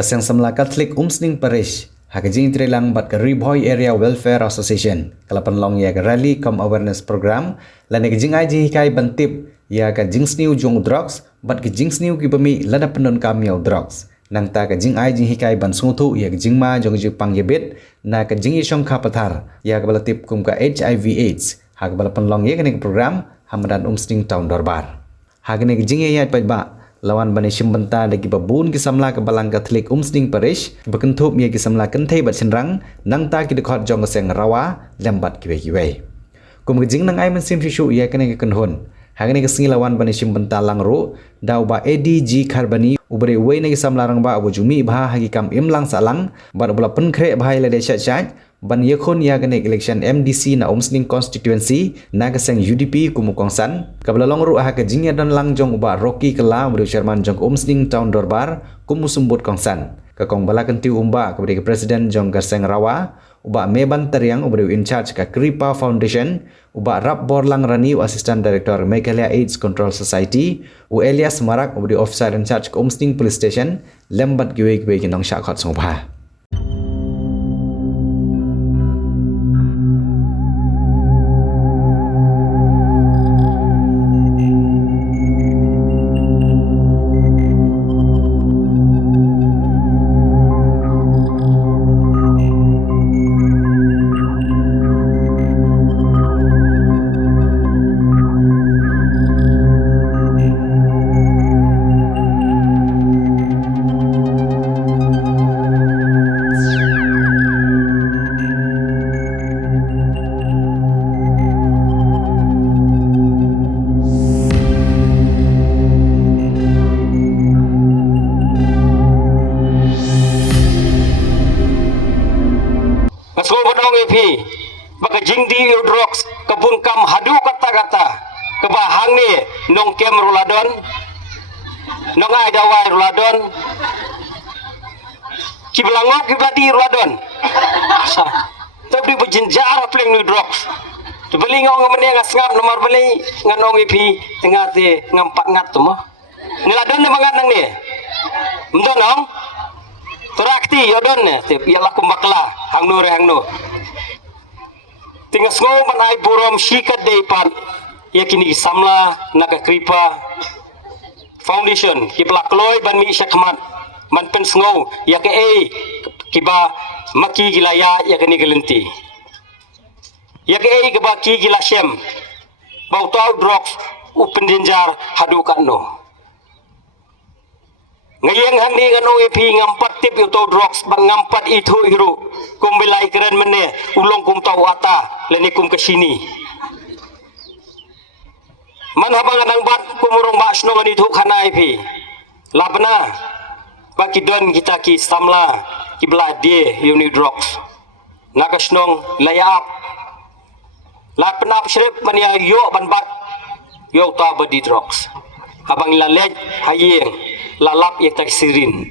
Kasang Samla Catholic Umsning Parish Hakajing Trilang Bat ke Riboy Area Welfare Association Kalapan long ya ke Rally Com Awareness Program Lani kajing aji hikai bantip ya ka jingsniu jong drugs bat ke jingsniu ki bami lada pendon kamiau drugs nang ta kajing aji hikai ban sungtu ya kajing ma jong jipang yebit na kajing isong kapatar ya ka balatip kum ka HIV AIDS hak balapan long ya kene program Hamadan Umsning Town Darbar hakene kajing ya ba lawan bani shimbanta lagi babun ki samla ke balang Catholic Umsning Parish bekentup ya ki samla kentai bat senrang nang ta ki dekot jong seng rawa lembat kiwe kum kajing nang ai mensim shishu ya kene ke kenhun hagani kesengi lawan bani shimbanta langru dau ba ADG Kharbani ubere wei nagi samlarang ba abu jumi bha hagi kam imlang salang bar bula penkre bhai le de chat ban yekhon ya gane election MDC na Umsning constituency na keseng UDP kumukongsan kabla longru ha ke jingya dan langjong uba Rocky kela bru chairman jong Umsning Town Darbar kumusumbut kongsan ka kong bala kentiu umba kepada ke presiden jong Gerseng Rawa uba meban teriang ubru in charge ka Kripa Foundation uba rap borlang rani assistant director Meghalaya AIDS Control Society u Elias Marak ubru officer in charge ke Umsning police station lembat giwe kinong syakot sungba baka jingdi drugs kebun kam hadu kata-kata kebahang ni nong kem ruladon nong ai dawai ruladon kiblangok kibladi ruladon tapi berjenjar pleng ni drugs tebeli ngong meneng ngap nomor beli nganong ipi tengah ti ngampat ngat tu mah niladon mangat nang ni mendon nong terakti yodon ne ialah kumbakla hang nu tinggal semua manai burom shikat deipan ya kini samla naga Kripa Foundation kibla kloy ban mi syakmat man pen sngau ya ke kiba maki gilaya ya kini gelenti ya ke kiba ki gila syem bau tau drugs upen denjar hadu kanno ngayeng hang ni ngano epi ngampat tip yuto drugs bang ngampat itu hiru kum belai keren mene ulong kum tau ata leni kum kesini man habang nang bat kumurong ba sno ngani thu khana epi labna baki don kita ki samla ki blade uni drugs nakasnong layap lapna shrep mania yo ban bat yo ta badi drugs habang lalej hayeng lalap yang tak sirin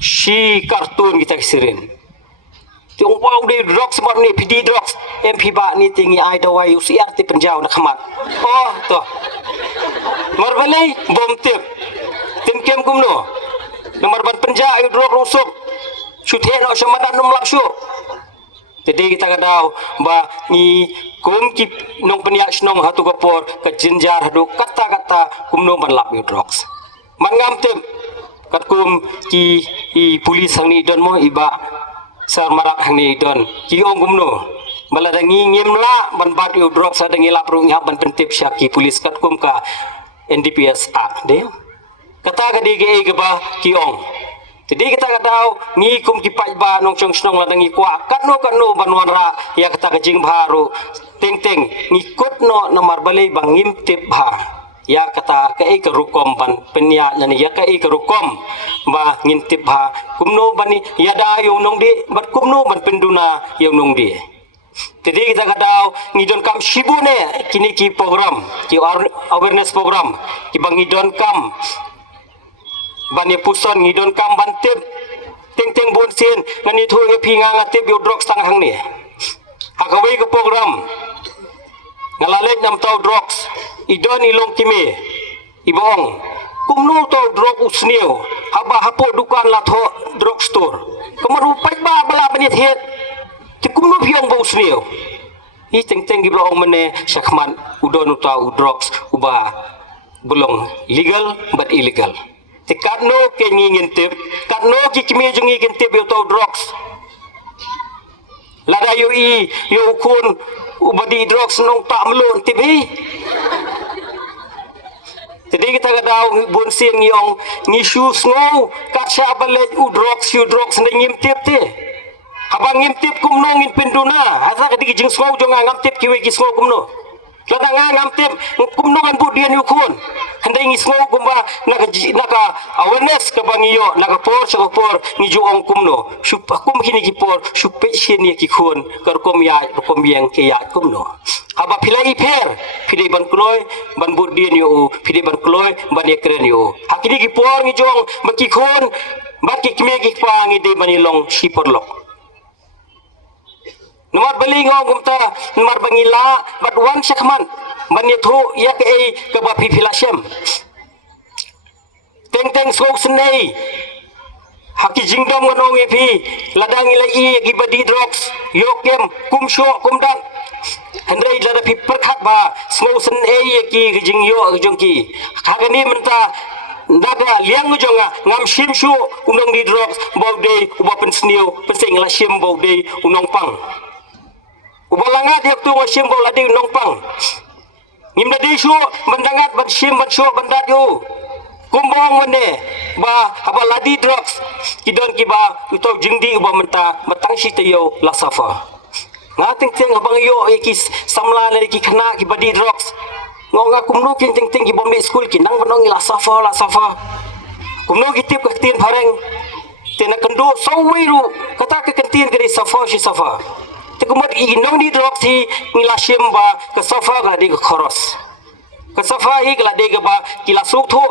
si kartun kita sirin tiung pau di drugs semua ni PD drugs MP ba ni tinggi ai dawai UCR ti penjau nak khamat oh to marbali bom tip tim kem kumno nomor ban penja ai drug rusuk suthe no samadan nom lapsu jadi kita kadau ba ni kum ki nong peniak snong hatu kapor ke jenjar hadu kata-kata kumno ban lap drugs mangam tem katkum ki polis hang ni don mo iba sar marak hang ni don ki ong gumno maladangi ngimla ban bat yu drop sa dangi lapru ngap ban pentip syaki polis katkum ka NDPS a de kata ka dige ke ba ki ong jadi kita katau ni kum ki pai ba nong chong snong ladangi kwa katno ban wanra ya kata ka jing baru teng ni kutno nomor balai bangim tip ba ya kata ke rukom ban penya nani ya ke rukom ba ngintip ha kumno bani ya da yung nong di bat kumno ban penduna yung nong di jadi kita kadau ngidon kam shibune kini ki program ki awareness program ki bang ngidon kam bani puson ngidon kam ban tip ting bonsin ngani thu e pinga ngatip yo drugs tang hang ni hakawai ke program ngalalek nam tau drugs idon ilong kime ibong kumno to drog usnio haba hapo dukan la tho drugstore kemaru pai ba bala bani thiet ti kumnu phiong bo sneo hi teng gi blong mane sakman udon utau drugs uba belum legal but illegal ti katno ke ngin tip katno ki kimi jungi kin tip utau drugs lada yo kun ubadi drugs nong tak melon tip hi jadi kita kadang bunsin yang ngisu ngau kat siapa le drugs ngim tip te abang ngim tip kumno ngin penduna asa kadi jing ngau jong ngam tip kiwe ki ngau kumno kada ngam tip kumno kan bu dia nyukun handai ngis ngau kumba naka awareness ka bangiyo naka por ngiju ong kumno supa kum kini ki por supe sini ki khun kar kom yang ke ya kumno aba pilai per pilai ban kloy ban bu dia nyu pilai ban kloy ban ekren yu hakini ki por ngijong baki khun baki kime ki pa ngi de manilong siporlok nomor beli ngau gumta nomor bangila bat wan sakman banithu ya ke ba filasem teng so senei haki jingdom ngonong epi ladang ilai gi badi drugs yokem kumsho kumdan handai lada pi perkhat ba so senei ki jing yo jongki kagani menta daga liang jonga ngam sim shu unong di drugs baude uba pensnio pensing la sim baude unong pang ubalanga dia tu sim baude unong pang ngimda di shu bandangat ban sim ban shu bandat yo kumbong mane ba apa ladi drugs kidon ki ba utau jingdi uba menta matang si tayo la safa ngating ting abang yo ikis samla na ki khana ki badi drugs ngonga kumno kin ting ki bombe school ki nang banong la safa kumno ki tip ka tin phareng tena kendo sawiru kata ke kentin ke safa si safa te kumot inong di drugs hi ngila sim ba ke safa ga di khoros ke safa hi ga de ga ba kila suk tho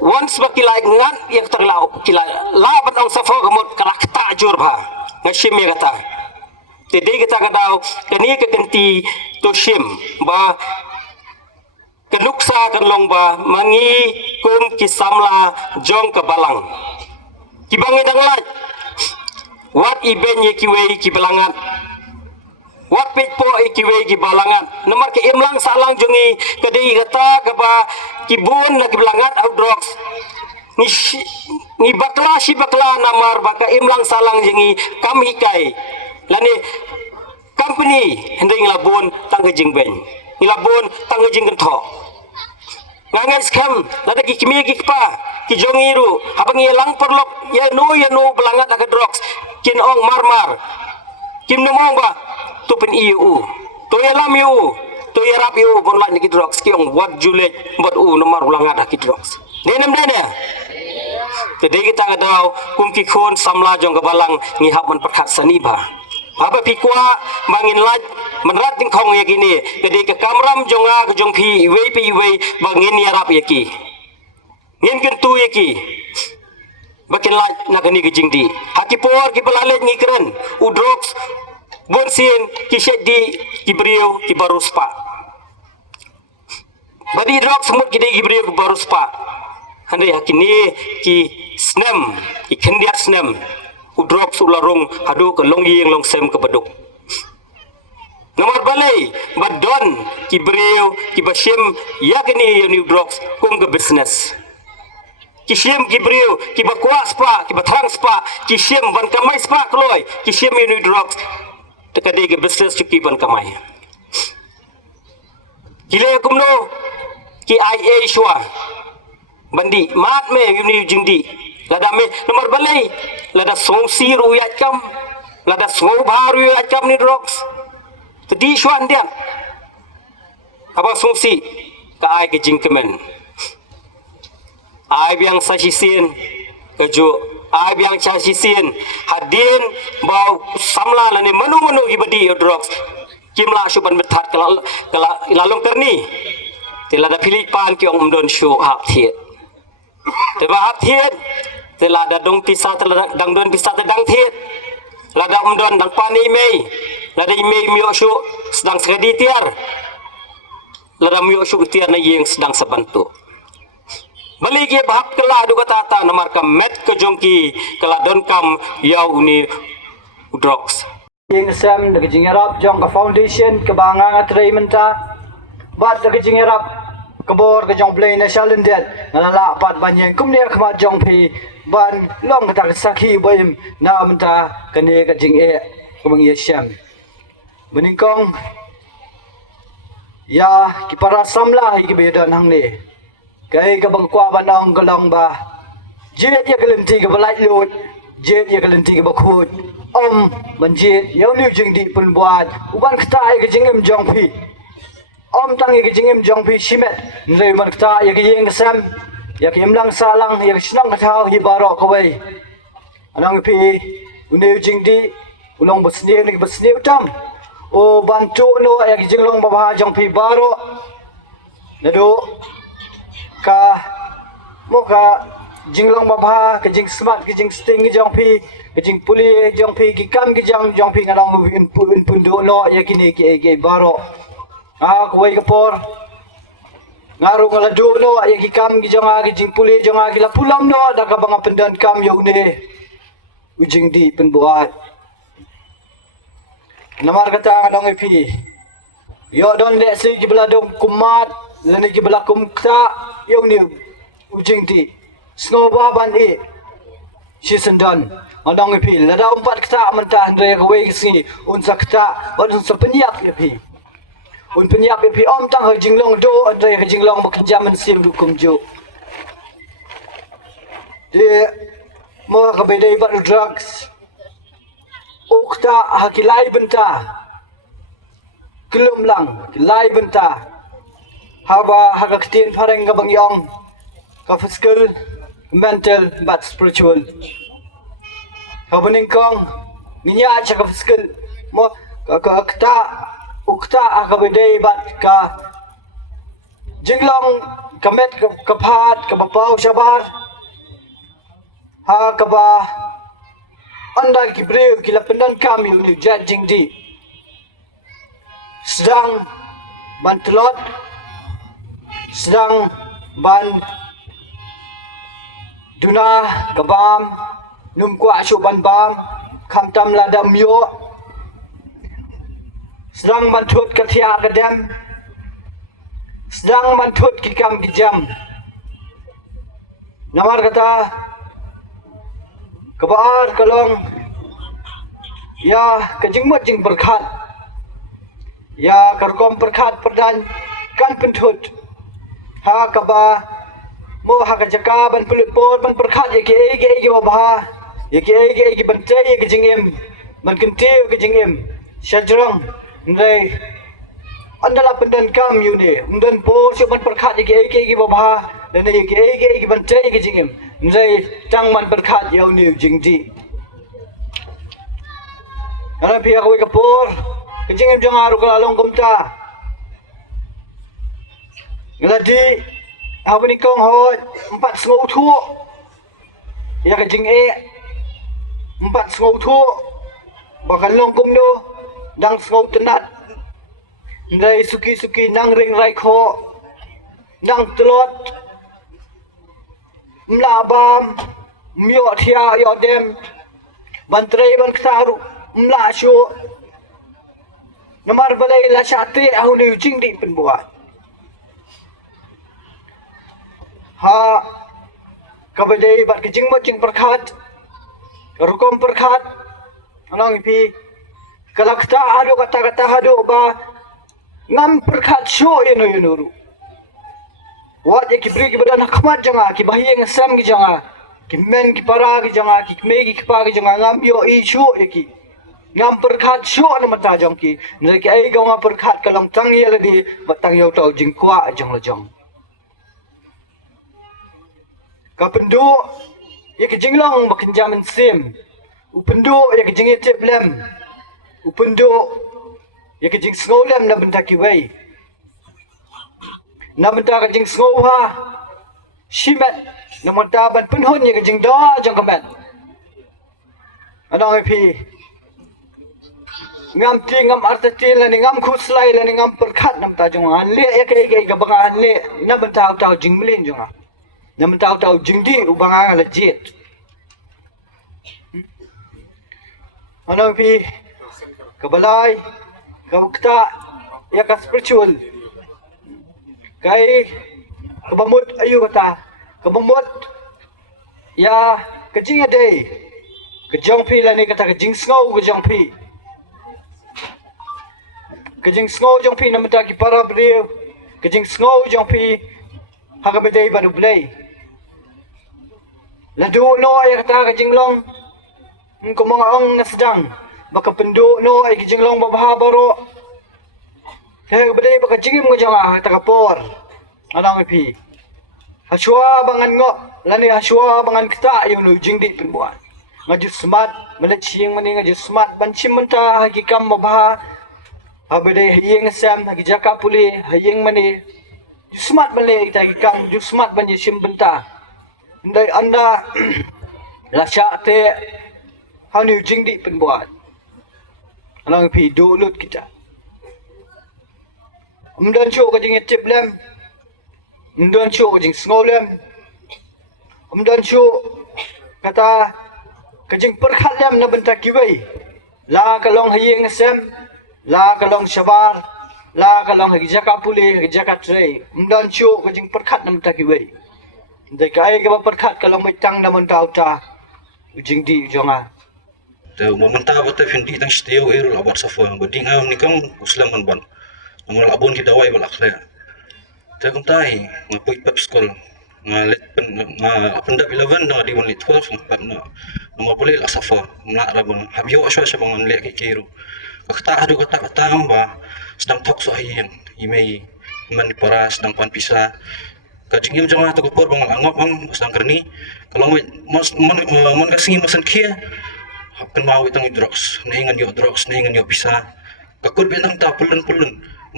once ba kilai ngat yak terlau kila la batong safa gamot kalakta jur bha ngasim ya kata tede kita kadau kani ke kenti to sim ba kenuksa kan long ba mangi kum kisamla jong ke balang kibangi danglat wat iben ye kiwe ki balangat wat pet po ikiwe ki balangat nomor ke imlang salang jongi kedi kata ke ba kibun na kibalangat au drugs ni bakla si bakla namar baka imlang salang jengi kami kai lani company hendai ngilabun tangga jingben ngilabun tangga jinggen tho ngangan scam lada ki kimi ki pa ki jongiru abang yelang perlok ya no belangat aga drugs kin ong marmar kim nomong ba tupen iu to yalam yu to yarap yu bon lan ki drugs ki ong wat julet bot nomor belangat ki drugs denem dene tede kita ngadau kum ki khon samla jong gabalang ngi hapman perkhat sani ba apa pikwa bangin laj menrat ting khong ye kini kedi ke kamram jonga ke jong pi we bangin yarap ye ki ngin kentu ye ki bakin laj nagani ke jingdi hakipor ki balalet ngi keren udrox bonsin ki shedi ki brio ki baruspa badi drox semut ki ki brio ki baruspa handai hakini ki snem ki kendiat snem udrok sularung hadu ke long yeng long sem ke beduk nomor balai badon ki brio ki basim yakni yoni udrok kum ke business ki sim ki brio ki bakwa spa ki batrang spa ki sim ban kamai spa kloi ki sim yoni udrok tekade ke business cuki ban kamai kile kumno ki ia shwa bandi mat me yuni jingdi lada me nomor balai lada songsi ruyat kam lada soba ruyat kam ni drugs tadi shwan dia apa songsi ka ai ke jingkemen ai biang sasisin kejo ai biang sasisin hadin bau samla lane manu ibadi drugs kimla suban bethat kala lalong kerni tilada pilipan ki ong don show hap thiet teba hap thiet tilada dong pisa dang don pisa dang thiet lada don dang pani mei lada mei mio show sedang sekadi tiar lada mio show tiar na yeng sedang sebantu Balik ye bahap kala du kata namar kam met ke jongki kala don kam yau uni drugs. Yang sam de jingarap jong ka foundation ke banga atrai menta bat de jingarap ke bor ke jong play national indet ngala pat banyen kumne khmat jong phi ban long ka sakhi boyim na menta kane ka jing e kumang ye sam beningkong ya ki para samla hi ki bedan hang ni kai ka bang kwa banong golong ba jet ye kelenti ke balai lut jet ye kelenti ke bakhut menjit yang ni jing di pun buat uban kata ai ke jingem jong phi tang ai ke jingem jong phi simet nrei man kata ai ke yeng sam ya ke imlang salang ya ke snang kata hi baro ko wei anang phi uneu jing di ulong basne ni basne utam o bantu no ai ke jinglong ba jong phi baro nado ka moka jinglong ba ke jing smart ke jing sting ke jong phi ke jing puli jong phi ki kam ki jong phi ngadong pun do no ya kini ke baro ko wei ke por ngaru ngala do no ya ki kam ki jong ki jing puli jong ki la pulam no da ka bang pendan kam yo ne ujing di pen buat namar kata ngadong phi yo don le si ki beladom kumat lani ki belakum kta yo ni ujing di snowball ban e season done andang pi la da umpat kta mentah ndre ka wei si un sakta un sepenyak pi un penyak pi tang ha jinglong do ndre ha jinglong mak jaman sim du kum jo de mo ka be dei bat drugs ukta ha kilai benta kelum lang kilai benta haba ha ka tin pareng ka bang yong ka physical mental but spiritual kabening kong ninya aja ka physical mo ka ukta ka bedai bat ka jinglong ka met ka phat ka bapau shabar ha ka ba anda ki breu ki lapendan kami ni judging di sedang bantelot sedang ban duna kabam num kwa shu ban bam kham tam la dam yo sedang mantut kathia kadam sedang mantut ki kam ki jam namar kata kabar kalong ya kajingmat jing berkhat ya karkom berkhat perdan kan pentut ha kaba mo ha ka jaka ban pulut por ban perkhat ye ke ba ye ke ban te ye ke jingem ban kente ke jingem shajrong ndai andala pendan kam yu ne ndan po se ban perkhat ye ke ba dan ye ke ban te ye ke jingem ndai tang man perkhat ye ni jingdi ana pia ko ke por ke jingem jong aru ka long kumta ngladi awani kong ho 4 ngau thu ya ka jing e 4 ngau thu bakal long kum do dang ngau tenat ndai suki nang ring rai kho nang tlot mla bam myo thia yo dem bantrei ban kharu mla shu namar balai la chate au ni jing di pen buat ha kabadai bat kijing mo jing perkhat rukom perkhat anang pi kalakta adu kata hadu ba ngam perkhat sho yenu ru wat ye kibri ki badan khmat janga ki bahiyeng sam ki janga ki men ki para ki janga ki megi ki pa ki janga ngam yo i sho ye ki ngam perkhat sho na mata jong ki ne ki ai gawa perkhat kalong tang ye le di batang yo tau jing kwa jong la jong kapendu ye ke jinglong makin jaman sim upendu ye ke jingi tiplem upendu ye ke jing snolem na bentaki wei na benta ka jing snow ha shimet na monta ban penhon ye ke jing do jong kamet adang pi ngam ti ngam artati la ni ngam khuslai la ni ngam perkhat nam ta jong an le ye ke ga bang an le na benta ta jing mlin jong Namun tahu jingdi ubang ang legit. Ano pi kabalay kawagta ya ka spiritual. Kay kabamot ayu kata kabamot ya kajing day kajong pi la ni kata kajing snow kajong pi. Kajing snow jong pi naman ta ki para brio kajing snow jong pi hagabeday banublay. Ladu no ay kata kajing long kung mga ang nasadang baka pendo no ay kajing long babahaba kaya baday baka jingim nga jang takapor anang ipi haswa bangan ngo lani haswa bangan kita yung no jingdi pinbuan nga jusmat malaching mani nga jusmat banchim menta hagikam mabaha abaday hayeng sam hagijaka puli hayeng mani jusmat bale kita hagikam jusmat banjim benta ndai anda lasya te hanu jingdi pinbuan anang ipi dulut kita Umdan show kajing itip lem, umdan show kajing snow lem, umdan show kata kajing perkhat lem na bentak kiway, la kalong haying sem, la kalong shabar, la kalong hagijaka puli, hagijaka tray, umdan show kajing perkhat na bentak kiway. Dai kai ka perkhat kalong may tang na mentau ta, ujing di jonga. Te momenta bata fendi tang steo ero labar safo bading aw nikam uslaman ban. Nomor labon kita wai balak le. Te kum tai ngapoi pep skol ngalet pendap 11 na di 12 ngapat na. Nomor boleh la safo mla rabon habyo aswa sa bangon le kikiru. Kata adu kata ba sedang tok so hayeng imei man para sedang pan pisa. Kajing im jangan tu kopor bangon angop bang sedang kerni. Kalau mon kasih masan kia hakan mau itang drugs, naingan yo drugs, naingan yo pisa. Kakor benang ta pulun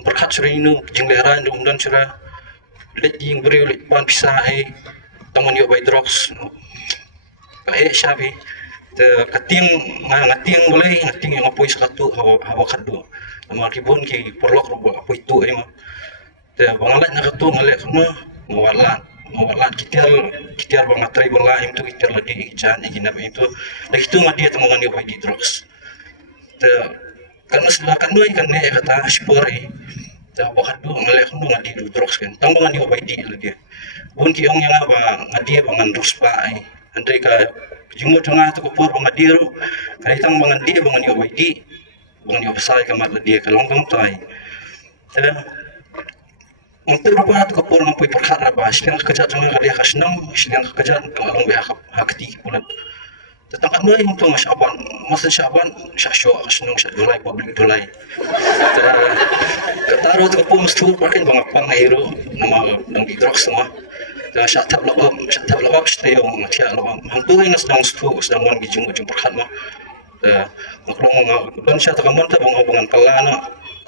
perkhat serinu jingleran rumdan sira let ying beri let pan pisa tangan yo by drugs. Kae sabi te kating ngating boleh ngating yang apoi sekatu hawa kadu. Nama ribon ki perlok robo apoi tu ma. Te bangalat na katu ngalek kena ngawalat kitiar bangatrai bola itu kitiar lagi jan ikinap itu dah itu mah dia temangan dia bagi drugs te karena silakan doi kan ne kata spore te bakat do ngalek no ngadi drugs kan tambangan dia bagi lagi bun ki ong yang apa ngadi bangan drugs ba ai andai ka jungo tengah tu kopor bangan ro kai tang bangan dia bagi bangan dia besar kamar dia kalong kang tai te untuk apa tu kapur mampu perkara apa siang kerja jangan dia kasnam siang kerja kalau be hakti pulan tentang kan noi untuk masyaban masa syaban syasyo kasnam syadulai publik dulai taruh tu kapur mesti pakai bangapang hero nama dang di drugs semua dan syatap labab stayong matia labab hantu yang sedang sedang wan gijung perkhat mah maklong dan syatap kaman ta bangan kalana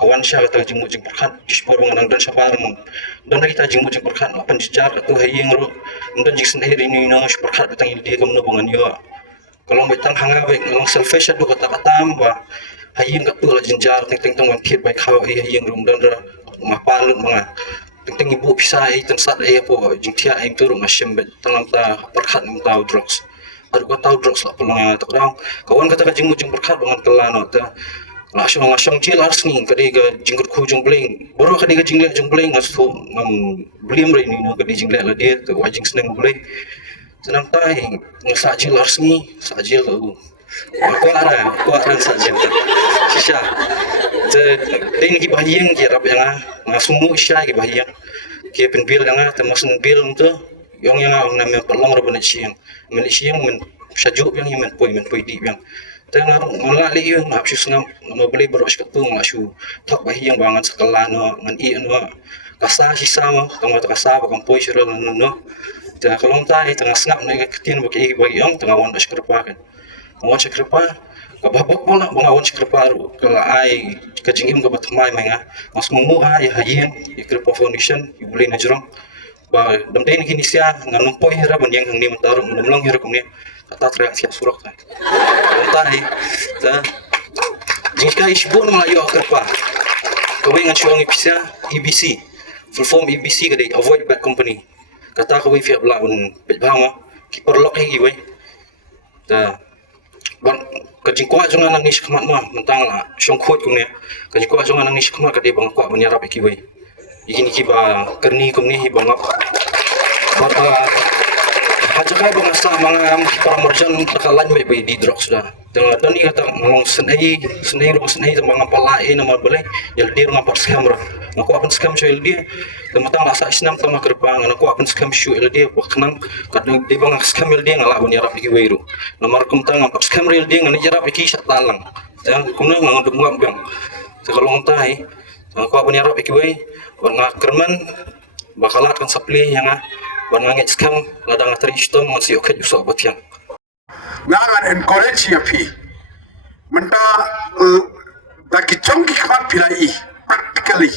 kawan siya kata jing perkhat dispor bangan dan sapar mong dan kita jing perkhat apan dijar tu haying ro dan jing sendiri ini na perkhat betang dia kamno bangan yo kalau betang hanga baik ngalong selfish adu kata ba haying katu la jinjar ting tang wan kit baik haw haying rum dan ra mapalun mga ting ibu pisah tang sat po jing tia tu ro ngasem betang ta perkhat tau drugs adu ko tau drugs la pelong ta kawan kata jing perkhat bangan kelano ta Langsung cil harus ni kadiga jinggut ku jung bling baru kadiga jingle jung bling asu beli mre ni no kadiga jingle la dia tu wajing senang boleh senang tai ngasajil harus ni sajil tu aku ada sajil sisa te ni bahiyang ki rap yang ngasumu isya ki bahiyang ki penbil yang termasuk bil tu yang namanya pelong rabon siang men siang men sajuk yang men poi di yang tengah ngalali yung hapsi ngam mabeli beros ketung asu tok bahiyang bangan sekala no ngan i no kasa sisa mo tong kasa bakang poi sira no ta kalong tai tengah snap ne ketin bagi yang tengah wan askerpa kan wan askerpa ka babak bola bangawan askerpa ro kala ai kajingim ka batmai manga mas mumu ai hayeng ikrpa foundation ibuli na jurong ba damdai ni kinisia nganum poi hira ban yang hang ni mentarung lumlong hira kumni kata teriak siap surak kan tai ta jika isbon malayo kerpa kawingan syong EBC full form EBC kadai avoid bad company kata ko wi fi bla un pe bang mo ki perlok hi we ta ban ka jing kwa jonga nang ni khmat mo mentang la shong khot ku ne ka jing kwa jonga nang ni khmat ka de bang kwa bunya rap ki we ikini ki ba kerni kum ni hi bang ba hajakai bang sa mga paramarjan nakalan may di drugs da dengan tani kata ngong senai mga palai na mabale yaldir nga par scam ra nako apan scam show yaldir tematang asa isnam tama kerpang nako apan scam show yaldir waknang kadang di bang scam yaldir ngala bani rap iki weiru nomor kumtang par scam yaldir ngani jarap iki satalang dan kumna ngandum ngam bang sekalong tai nako apan rap iki wei warna kerman bakalat kan supply yang warna scam ladang atri istom masih oke juso batiang ngangan encourage ya pi menta daki chongki khat pilai practically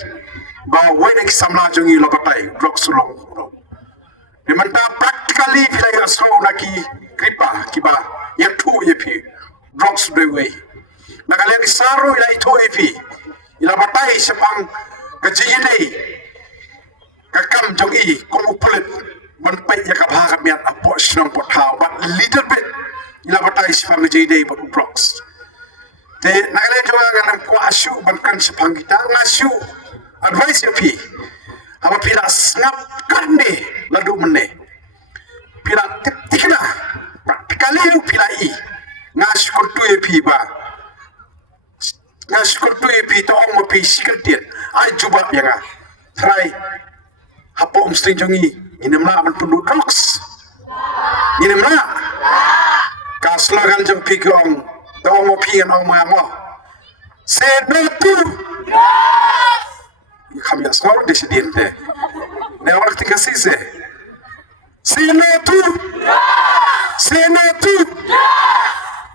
ba wedek samla jongi lobatai drug sulong de menta practically pilai asro naki kripa kiba ya tu ya pi drugs de way nakale saru ila itu ya pi ila batai sepang kajini kakam jongi komu pulit menpai ya kabha kamiat apo snong potau but little bit ila batai sepang jadi but drugs te nakale joga ganam ko asu bankan sepang kita ngasu advice ya pi apa pila snap kande ladu mene pila tikna praktikali pila i ngasu kontu ya pi ba ngasu kontu ya pi to ong pi sikretian ai jubab ya nga try hapo mesti jongi inemla man pundu drugs inemla ka slogan jeng pi kong to ong pi an ong ma mo say no to kami asal desidente ne orang tiga sisi say no to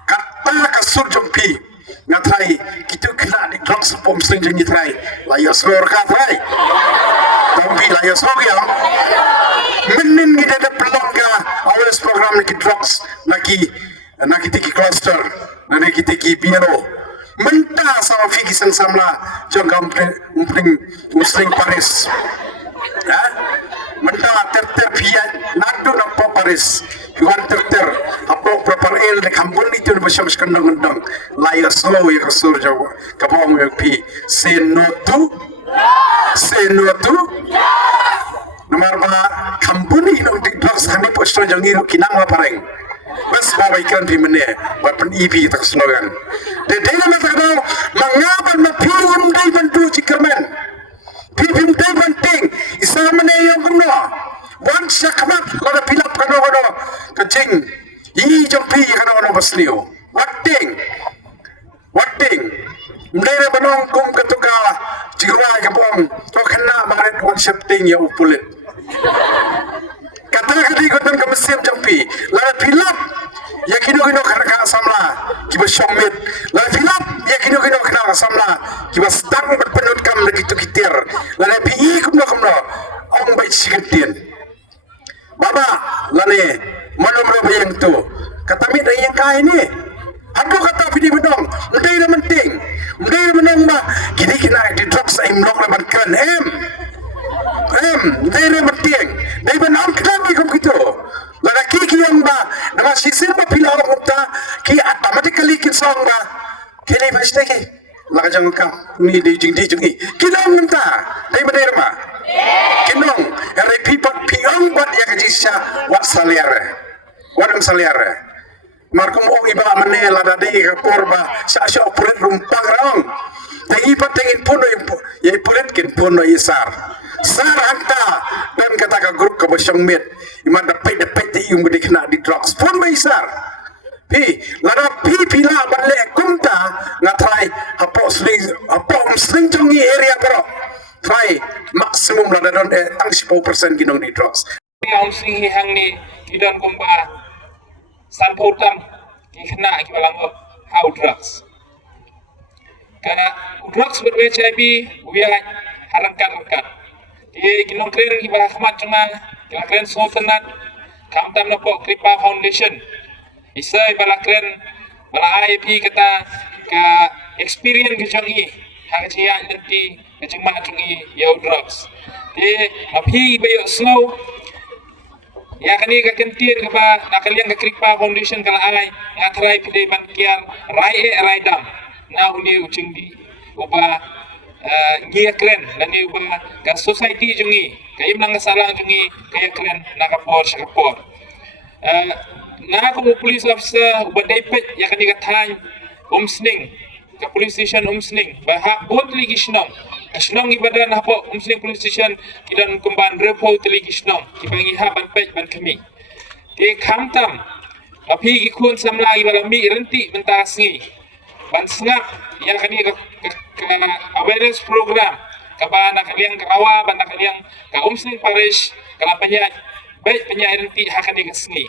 kata kasur jeng pi ngatrai kita kena di drugs pom sing jeng nitrai layas lor katrai tapi layas lor yang menin kita ada peluang ke awal program lagi drugs lagi tiki cluster lagi tiki biaro mentah sama fikir samla jangan muslim Paris ya mentah ter pia nado nampak Paris Iwan ter apa proper el de kampung itu bersama sekandang layar slow ya kasur jawa kapong yang pi say no to nomor ba kampung ini di drugs hani poster jangan kinang pareng bas bawa ikan di mana buat pen EP tak slogan de dela mata do mangaban na pium dai bantu cikermen pipim dai banting isamane yang kuno wan sakmat kada pilap kada kecing i jampi kada basliu watting mdere banong kum ketuka cigwa kapong to kena maret wan shifting ya upulit kata kadi gotan ke mesin jampi la pilap ya kino karaka samla kiba shomit la pilap ya kino kana samla kiba sedang berpenut kam lagi tu kitir la pi kumno ong bai sigetin baba lane manom roba yang tu kata mi dai yang kai ni aduh kata pidi bedong mendai na menting ba kini kena di drugs im nok laban kan dai na menting dai benam kami kum gitu lada ki yang ba nama sisin ba pila orang mutta ki automatically kin song ba kini pasti ki la jang ka ni di jing kinong minta dai bedai ma kinong pipat piang buat ya kajisya wat saliare markum o iba manela dadi korba sa puret rumpang rong dai patengin puno ya puret kin puno isar saranta dan kata ka grup ka bosyang met iman dapat ti yung kena di drugs pun isar pi lada pi pila bale kumta ngatrai hapo sling jongi area bro try maksimum lada don tang 10% ginong di drugs yang sing hang ni idon kumpa samputam kena kibalang how drugs karena drugs HIV wiya harangkat di ginong kren kibah khmat cuma kren sotenat kamtam na po Kripa Foundation isay balakren bala IP kata ka experience kejongi hang cia nanti kejema jungi yau drugs di api bayo slow ya kani ka kentir ka ba nakaliang ka krikpa foundation kala ai ngatrai pide ban kiar rai dam na uni ucing di uba ngia kren nani uba ka society jungi ka imlang salang jungi kaya kren nakapor syakapor na ko police officer uba daipet ya kani ka than umsning ka police station umsning bahak bot ligi shnong ashnong ibadan hapo umsning police station kidan kumban repo ligi shnong kibangi haban pet ban kami te kamtam api gi kun samla ibala mi renti mentasngi ban sngap ya kani ka awareness program ka ba nakaliang karawa ba nakaliang ka umsning parish kala penyat baik penyat renti hakani ka sngi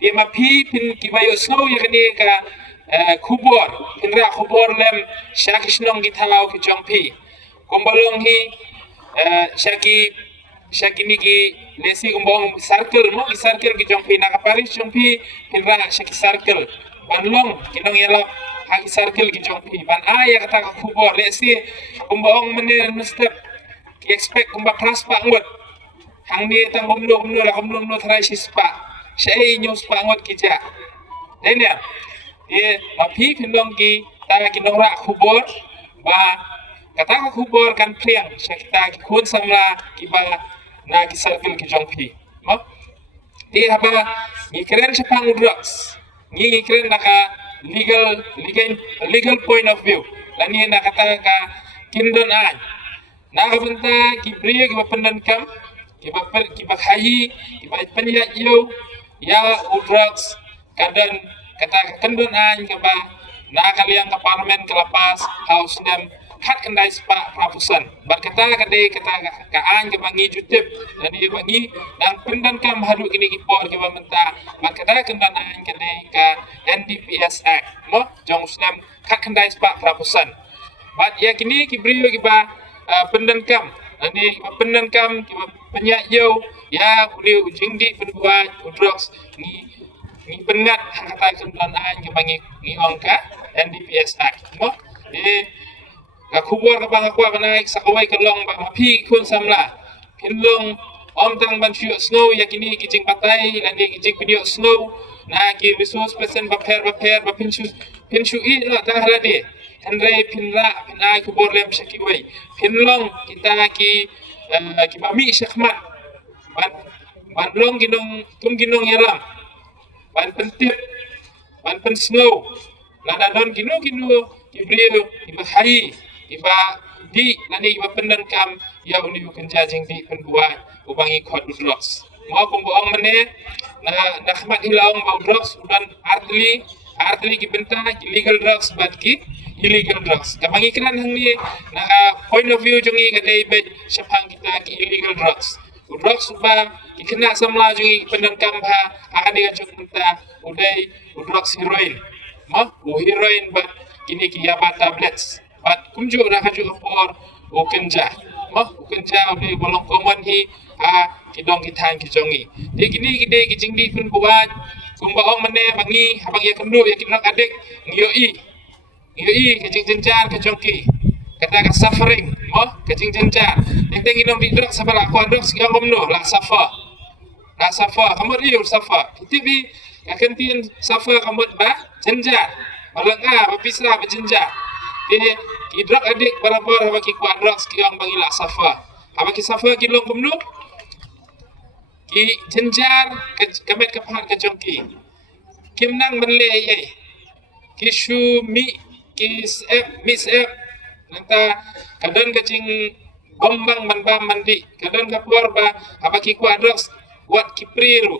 te mapi pin kibayo snow ya kani ka kubor pinra kubor lem shakishnong githalau ki chongpi kombolong hi shaki niki lesi kumbong circle mo circle ki chongpi nakaparis chongpi pinra shaki circle banlong kinong yelap haki circle ki chongpi ban aya kata ka kubor lesi kumbong menir step ki expect kumba pras pa ngot hangni tang kumlo la tharai sispa shei nyus pa ngot ki ja denia ye mapi pinong ki ta kinong ra kubor ba kata ka kubor kan priang syakita ki kun samla ki ba na ki circle ki jongpi mo ti haba ni keren sepang drugs ni keren naka legal point of view lani na kata ka kindon an na kabenta ki priya ki bapendan kam ki ba khayi ki ba penya yo ya drugs kadan kata kendon an ke ba na kaliang ke parlimen ke lapas house dem kat kendai spa prapusan berkata kadai kata ka an ke bangi jutip dan dia bangi dan pendan kam hadu kini kipor ke menta berkata kendon an kadai ka NDPS Act mo jong usnam kat kendai spa prapusan bat ya kini kibrio ke ba pendan kam ani pendan kam ke penyak yo ya kuli ujing di penbuat drugs ni pengat kata kendon an ke bangi ni ongka NDPS Act mo ka kubor ka bang akwa banaik sa kawai kalong ba mapi kun samla kinlong omtang ban shu snow yakini kijing patay landi kijing video snow na ki resource person ba pinshu i no ta halade handrai pinai kubor lem shaki wai pinlong kita ki bami syakmat ban long ginong yalam ban pentip ban pen snow nada don ginu kibrio iba hai iba di nani iba pendan kam ya uni kenjajing di penbuat ubangi kod drugs mau pembohong mene na khmat hilaung bau drugs udan artli ki benta illegal drugs bat ki illegal drugs kamangi kran hangni na point of view jungi kadai be syapang kita ki illegal drugs ba ikena samla jungi pendan kam ha akan digajung benta udai drugs heroin heroin bat kini ki yaba tablets bat kumju na kaju por ukenja ude bolong common hi kidong kitang kijongi de kini kide kijingdi pun buat kumbaong mane bangi habang ya kendu ya kidong adik ngiyoi kijing jenjar kejongki kata ka suffering kijing jenjar teng kidong di drug sabala ko drug yang komno la safa kamu riu safa kitibi kakentin safa kamu ba jenjar balanga bapisra bajenjar ki drug adik barabar habaki ku drugs ki yang bangila safa habaki safa ki long komno ki jenjar kamet kapat ke jongki kimnang menle ye ki shu mi ki miss nanta kadon kacing bombang manbam mandi kadon kapor ba habaki ku drugs wat ki priru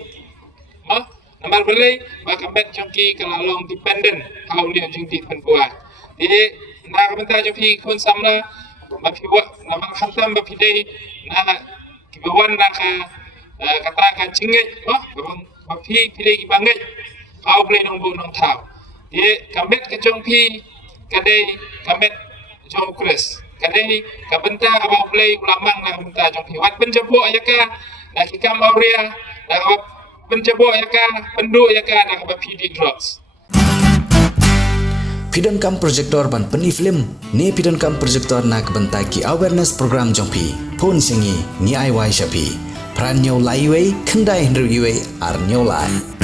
namar belai ba kamet jongki kalalong dependent how dia jingti penbuat jadi na kabenta jongki kun samla mapi wa namar khantam ba pidai na kibawan na ka kata ka cingit mapi pidai ki bangai kau boleh nong bu nong tau jadi kamet ke jongpi kadai kamet jong kres kadai kabenta aba boleh ulamang na kabenta jongpi wat penjabo ayaka na kikam aurea na penjabo ayaka pendu ayaka na kabapidi drugs Pidon kam projector ban peni film ne pidon kam projector na kebentai ki awareness program jongpi pon singi ni ai wai shapi pran nyolai we kendai hendru iwe ar nyolai.